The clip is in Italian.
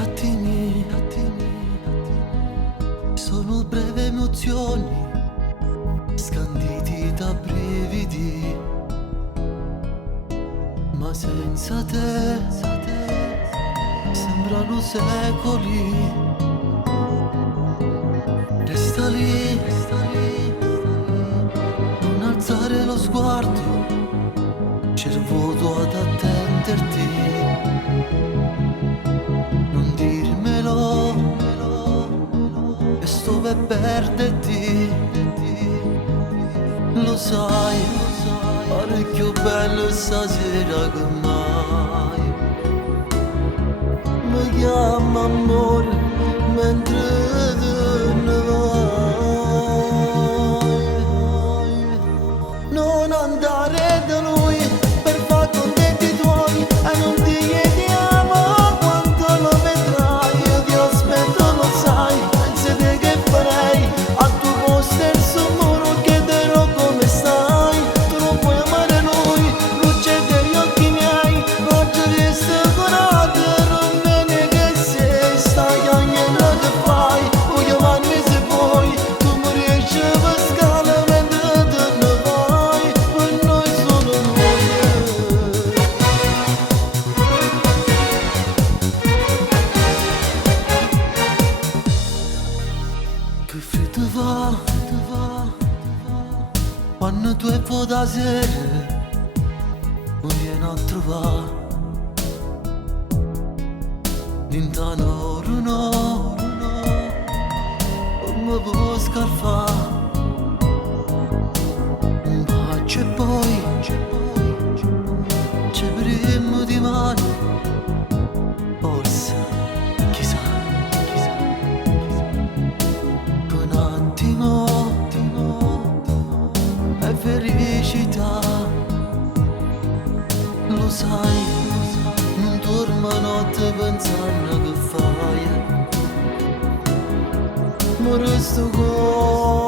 Attimi, sono breve emozioni, scanditi da brividi, ma senza te sembrano secoli. Resta lì, non alzare lo sguardo, c'è il vuoto ad attenderti. Non dirmelo, e sto per perderti. Lo sai, parecchio bello stasera che mai mi chiama amore mentre te ne vai. Non andare da lui per far contenti i tuoi e non ti chiediamo quanto lo vedrai. Io ti aspetto, lo sai, siete che farei al tuo posto il suo muro, chiederò come stai. Tu non puoi amare lui, luce degli occhi miei, oggi visto curato, non bene che sei, stai agnello che fai, vuoi chiamarmi se vuoi, tu mi riesci a pescare mentre te ne vai, per noi solo noi. Che freddo va, quando tu e po' da sera mi vieni a trovare. Lontano no, non mi può scarfare. Un bacio e poi ci avremo di mano. Forse, chissà, un attimo è felicità. Lo sai, non dormo notte pensando che fai. Ma resto qua